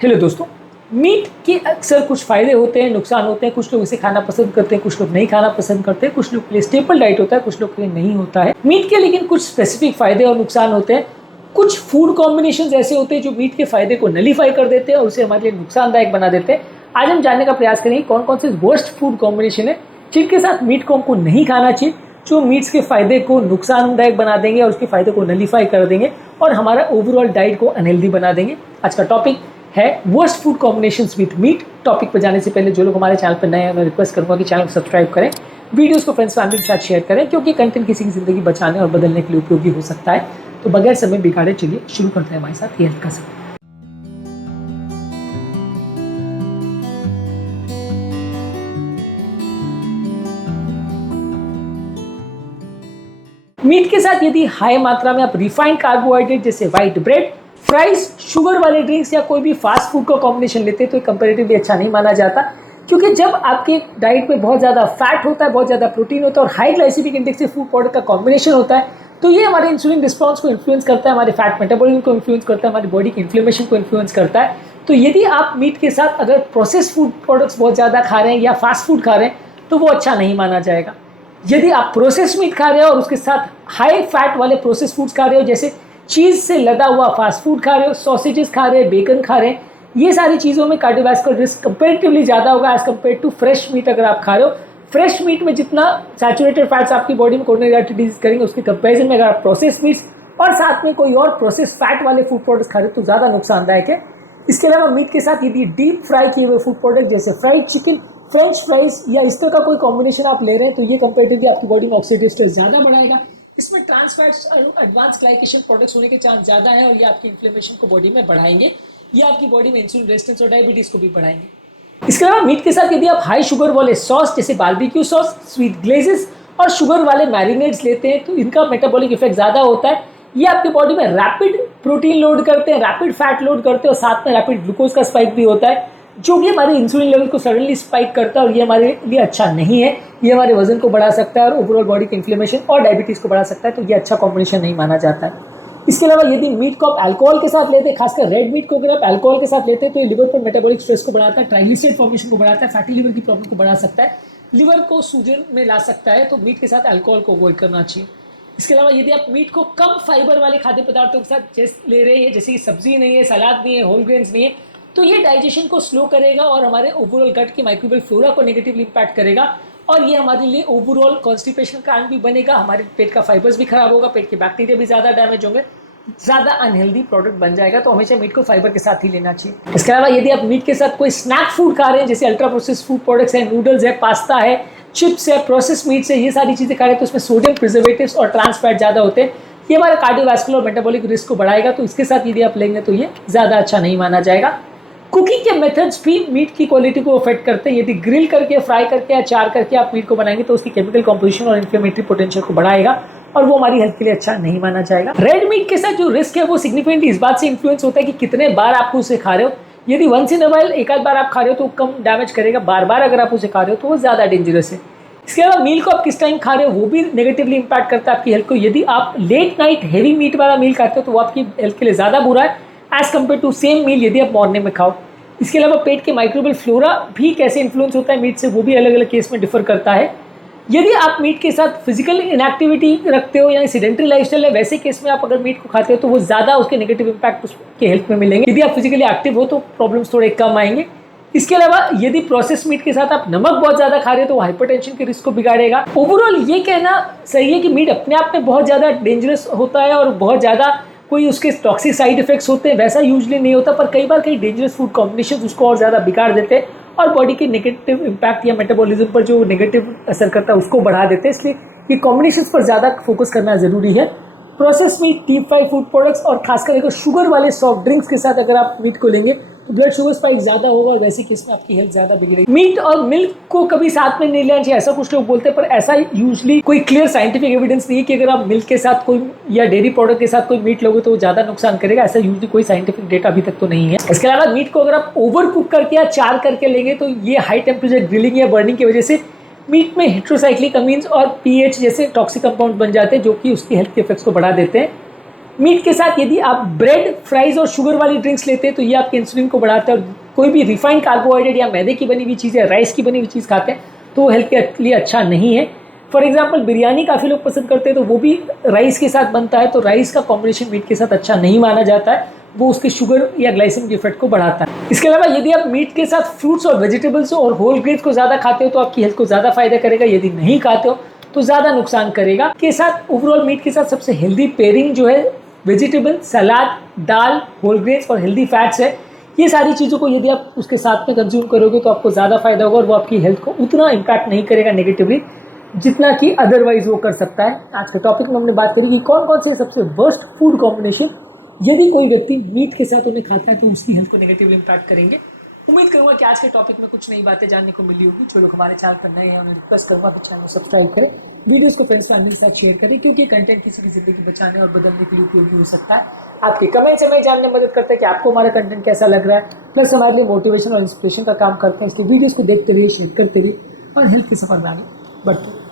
Hello दोस्तों। Meet के अक्सर कुछ फ़ायदे होते हैं, नुकसान होते हैं। कुछ लोग इसे खाना पसंद करते हैं, कुछ लोग नहीं खाना पसंद करते हैं। कुछ लोग के लिए स्टेपल डाइट होता है, कुछ लोग के लिए नहीं होता है। मीट के लेकिन कुछ स्पेसिफिक फ़ायदे और नुकसान होते हैं। कुछ फूड कॉम्बिनेशंस ऐसे होते हैं जो मीट के फ़ायदे को नलीफाई कर देते हैं और उसे हमारे लिए नुकसानदायक बना देते हैं। आज हम जानने का प्रयास करेंगे कौन कौन से वर्स्ट फूड कॉम्बिनेशन है जिनके साथ मीट को हमको नहीं खाना चाहिए, जो मीट्स के फ़ायदे को नुकसानदायक बना देंगे और उसके फ़ायदे को नलीफाई कर देंगे और हमारा ओवरऑल डाइट को अनहेल्दी बना देंगे। आज का टॉपिक है worst food combinations with meat. Topic पर जाने से पहले जो लोग हमारे चैनल पर नए हैं मैं रिक्वेस्ट करूंगा कि चैनल को सब्सक्राइब करें, वीडियोस को फ्रेंड्स फैमिली के साथ शेयर करें क्योंकि कंटेंट किसी की ज़िंदगी बचाने और बदलने के लिए उपयोगी हो सकता है। तो बगैर समय बिगाड़े चलिए शुरू करते हैं हमारे साथ हेल्थ का सफर। मीट के साथ यदि हाई मात्रा में आप रिफाइंड कार्बोहाइड्रेट जैसे व्हाइट ब्रेड, फ्राइज, शुगर वाले ड्रिंक्स या कोई भी फास्ट फूड का कॉम्बिनेशन लेते हैं तो कंपैरेटिवली अच्छा नहीं माना जाता, क्योंकि जब आपके डाइट में बहुत ज़्यादा फैट होता है, बहुत ज़्यादा प्रोटीन होता है और हाई ग्लाइसेमिक इंडेक्स से फूड प्रोडक्ट का कॉम्बिनेशन होता है तो ये हमारे इंसुलिन रिस्पॉन्स को इन्फ्लुएंस करता है, हमारे फैट मेटाबॉलिज्म को इन्फ्लुएंस करता है, हमारी बॉडी की इन्फ्लेमेशन को इन्फ्लुएंस करता है। तो यदि आप मीट के साथ अगर प्रोसेस फूड प्रोडक्ट्स बहुत ज़्यादा खा रहे हैं या फास्ट फूड खा रहे हैं तो वो अच्छा नहीं माना जाएगा। यदि आप प्रोसेस मीट खा रहे हो और उसके साथ हाई फैट वाले प्रोसेस फूड्स खा रहे हो, जैसे चीज़ से लदा हुआ फास्ट फूड खा रहे हो, सॉसेजेस खा रहे हैं, बेकन खा रहे हैं, ये सारी चीज़ों में कार्डियोवास्कुलर रिस्क कंपेरेटिवली ज़्यादा होगा as compare to fresh meat. अगर आप खा रहे हो, फ्रेश मीट में जितना सैचुरेटेड फैट्स आपकी बॉडी में कोरोनरी आर्टरी डिजीज करेंगे उसके कंपेरिजन में अगर आप प्रोसेस मीट्स और साथ में कोई और प्रोसेस फैट वाले फूड प्रोडक्ट्स खा रहे हो तो ज़्यादा नुकसानदायक है। इसके अलावा मीट के साथ यदि डीप फ्राई किए हुए फूड प्रोडक्ट जैसे फ्राइड चिकन, फ्रेंच फ्राइज या इस तरह का कोई कॉम्बिनेशन आप ले रहे हैं तो ये कंपेरेटिवली आपकी बॉडी में ऑक्सीडेटिव स्ट्रेस ज़्यादा बढ़ाएगा। इसमें ट्रांस फैट्स और एडवांस ग्लाइकेशन प्रोडक्ट्स होने के चांस ज़्यादा है और ये आपकी इन्फ्लेमेशन को बॉडी में बढ़ाएंगे, ये आपकी बॉडी में इंसुलिन रेजिस्टेंस और डायबिटीज़ को भी बढ़ाएंगे। इसके अलावा मीट के साथ यदि आप हाई शुगर वाले सॉस जैसे बारबेक्यू सॉस, स्वीट ग्लेजेस और शुगर वाले मैरिनेड्स लेते हैं तो इनका मेटाबॉलिक इफेक्ट ज़्यादा होता है। ये आपकी बॉडी में रैपिड प्रोटीन लोड करते हैं, रैपिड फैट लोड करते हैं और साथ में रैपिड ग्लूकोज का स्पाइक भी होता है जो कि हमारे इंसुलिन लेवल को सडनली स्पाइक करता है और ये हमारे लिए अच्छा नहीं है। ये हमारे वजन को बढ़ा सकता है और ओवरऑल बॉडी की इन्फ्लेमेशन और डायबिटीज़ को बढ़ा सकता है, तो ये अच्छा कॉम्बिनेशन नहीं माना जाता है। इसके अलावा यदि मीट को आप अल्कोहल के साथ लेते हैं, खासकर रेड मीट को अगर आप अल्कोहल के साथ लेते हैं तो ये लिवर पर मेटाबॉलिक स्ट्रेस को बढ़ाता है, ट्राइग्लिसराइड फॉर्मेशन को बढ़ाता है, फैटी लिवर की प्रॉब्लम को बढ़ा सकता है, लिवर को सूजन में ला सकता है, तो मीट के साथ अल्कोहल को अवॉइड करना चाहिए। इसके अलावा यदि आप मीट को कम फाइबर वाले खाद्य पदार्थों के साथ ले रहे हैं, जैसे कि सब्जी नहीं है, सलाद नहीं है, होल ग्रेन्स नहीं है, तो ये डाइजेशन को स्लो करेगा और हमारे ओवरऑल गट की माइक्रोबियल फ्लोरा को नेगेटिवली इंपैक्ट करेगा और ये हमारे लिए ओवरऑल कॉन्स्टिपेशन का कारण भी बनेगा, हमारे पेट का फाइबर्स भी खराब होगा, पेट के बैक्टीरिया भी ज़्यादा डैमेज होंगे, ज़्यादा अनहेल्दी प्रोडक्ट बन जाएगा। तो हमेशा मीट को फाइबर के साथ ही लेना चाहिए। इसके अलावा यदि आप मीट के साथ कोई स्नैक फूड खा रहे हैं जैसे अल्ट्रा प्रोसेस फूड प्रोडक्ट्स है, नूडल्स है, पास्ता है, चिप्स है, प्रोसेस मीट्स है, ये सारी चीज़ें खा रहे हैं तो उसमें सोडियम प्रिजर्वेटिव्स और ट्रांस फैट ज़्यादा होते हैं, ये हमारे कार्डियोवास्कुलर और मेटाबॉलिक रिस्क को बढ़ाएगा, तो इसके साथ यदि आप लेंगे तो ये ज़्यादा अच्छा नहीं माना जाएगा। कुकिंग के मेथड्स भी मीट की क्वालिटी को अफेक्ट करते हैं। यदि ग्रिल करके, फ्राई करके या चार करके आप मीट को बनाएंगे तो उसकी केमिकल कॉम्पोजिशन और इन्फ्लेमेटरी पोटेंशियल को बढ़ाएगा और वो हमारी हेल्थ के लिए अच्छा नहीं माना जाएगा। रेड मीट के साथ जो रिस्क है वो सिग्निफिकेंटली इस बात से इन्फ्लुएंस होता है कि कितने बार आप उसे खा रहे हो। यदि वंस इन अ वाइल एक आध बार आप खा रहे हो तो कम डैमेज करेगा, बार बार अगर आप उसे खा रहे हो तो वो ज़्यादा डेंजरस है। इसके अलावा मील को आप किस टाइम खा रहे हो वो भी नेगेटिवली इंपैक्ट करता है आपकी हेल्थ को। यदि आप लेट नाइट हैवी मीट वाला मील खाते हो तो वो आपकी हेल्थ के लिए ज़्यादा बुरा है एज कम्पेयर टू सेम मील यदि आप मॉर्निंग में खाओ। इसके अलावा पेट के माइक्रोबियल फ्लोरा भी कैसे इन्फ्लुएंस होता है मीट से, वो भी अलग अलग केस में डिफर करता है। यदि आप मीट के साथ फिजिकल इनएक्टिविटी रखते हो या सेडेंटरी लाइफस्टाइल है, वैसे केस में आप अगर मीट को खाते हो तो वो ज़्यादा उसके नेगेटिव इंपैक्ट उसके हेल्थ में मिलेंगे। यदि आप फिजिकली एक्टिव हो तो प्रॉब्लम्स थोड़े कम आएंगे। इसके अलावा यदि प्रोसेस मीट के साथ आप नमक बहुत ज़्यादा खा रहे हो तो हाइपरटेंशन के रिस्क को बिगाड़ेगा। ओवरऑल ये कहना सही है कि मीट अपने आप में बहुत ज़्यादा डेंजरस होता है और बहुत ज़्यादा कोई उसके टॉक्सिक साइड इफेक्ट्स होते हैं, वैसा यूजली नहीं होता, पर कई बार कई डेंजरस फूड कॉम्बिनेशन उसको और ज़्यादा बिगाड़ देते हैं और बॉडी के नेगेटिव इंपैक्ट या मेटाबॉलिज्म पर जो नेगेटिव असर करता है उसको बढ़ा देते हैं। इसलिए ये कॉम्बिनेशन पर ज़्यादा फोकस करना ज़रूरी है। Process meet, deep fry food products और खासकर अगर शुगर वाले सॉफ्ट ड्रिंक्स के साथ अगर आप मीट को लेंगे तो ब्लड शुगर स्पाइक ज़्यादा होगा और वैसे केस में आपकी हेल्थ ज़्यादा बिगड़ेगी। मीट और मिल्क को कभी साथ में नहीं लेना चाहिए, ऐसा कुछ लोग बोलते हैं, पर ऐसा यूजली कोई क्लियर साइंटिफिक एविडेंस नहीं है कि अगर आप मिल्क के साथ कोई या डेयरी प्रोडक्ट के साथ कोई मीट लोगे तो वो ज़्यादा नुकसान करेगा। ऐसा यूजली कोई साइंटिफिक डेटा अभी तक तो नहीं है। इसके अलावा मीट को अगर आप ओवर कुक करके या चार करके लेंगे तो ये हाई टेम्परेचर ग्रिलिंग या बर्निंग की वजह से मीट में हेट्रोसाइक्लिक अमीन्स और पीएच जैसे टॉक्सिक कंपाउंड बन जाते हैं जो कि उसकी हेल्थ के इफेक्ट्स को बढ़ा देते हैं। मीट के साथ यदि आप ब्रेड, फ्राइज और शुगर वाली ड्रिंक्स लेते हैं तो ये आपके इंसुलिन को बढ़ाता है, और कोई भी रिफाइंड कार्बोहाइड्रेट या मैदे की बनी हुई चीज़ या राइस की बनी हुई चीज़ खाते हैं तो वो हेल्थ के लिए अच्छा नहीं है। फॉर एग्जाम्पल बिरयानी काफ़ी लोग पसंद करते हैं तो वो भी राइस के साथ बनता है, तो राइस का कॉम्बिनेशन मीट के साथ अच्छा नहीं माना जाता है, वो उसके शुगर या ग्लाइसेमिक इफेक्ट को बढ़ाता है। इसके अलावा यदि आप मीट के साथ फ्रूट्स और वेजिटेबल्स और होल ग्रेन्स को ज़्यादा खाते हो तो आपकी हेल्थ को ज़्यादा फायदा करेगा, यदि नहीं खाते हो तो ज़्यादा नुकसान करेगा। के साथ ओवरऑल मीट के साथ सबसे हेल्दी पेयरिंग जो है वेजिटेबल, सलाद, दाल, होल ग्रेन्स और हेल्दी फैट्स है। ये सारी चीज़ों को यदि आप उसके साथ में कंज्यूम करोगे तो आपको ज़्यादा फायदा होगा, और वो आपकी हेल्थ को उतना इम्पैक्ट नहीं करेगा नेगेटिवली जितना कि अदरवाइज वो कर सकता है। आज के टॉपिक में हमने बात करी कि कौन कौन से सबसे वर्स्ट फूड कॉम्बिनेशन यदि कोई व्यक्ति मीट के साथ उन्हें खाता है तो उसकी हेल्थ को नेगेटिवली इम्पैक्ट करेंगे। उम्मीद करूंगा कि आज के टॉपिक में कुछ नई बातें जानने को मिली होगी। जो लोग हमारे चैनल पर नए हैं उन्हें रिक्वेस्ट करूंगा कि चैनल को सब्सक्राइब करें, वीडियोस को फ्रेंड्स फैमिली के साथ शेयर करें, क्योंकि कंटेंट किसी की जिंदगी बचाने और बदलने के लिए उपयोगी हो सकता है। आपके कमेंट्स हमें जानने में मदद करते हैं कि आपको हमारा कंटेंट कैसा लग रहा है, प्लस हमारे लिए मोटिवेशन और इंस्पिरेशन का काम करते हैं। इसलिए वीडियोस को देखते रहिए, शेयर करते रहिए और हेल्थ के सफर में आगे बढ़ते रहिए।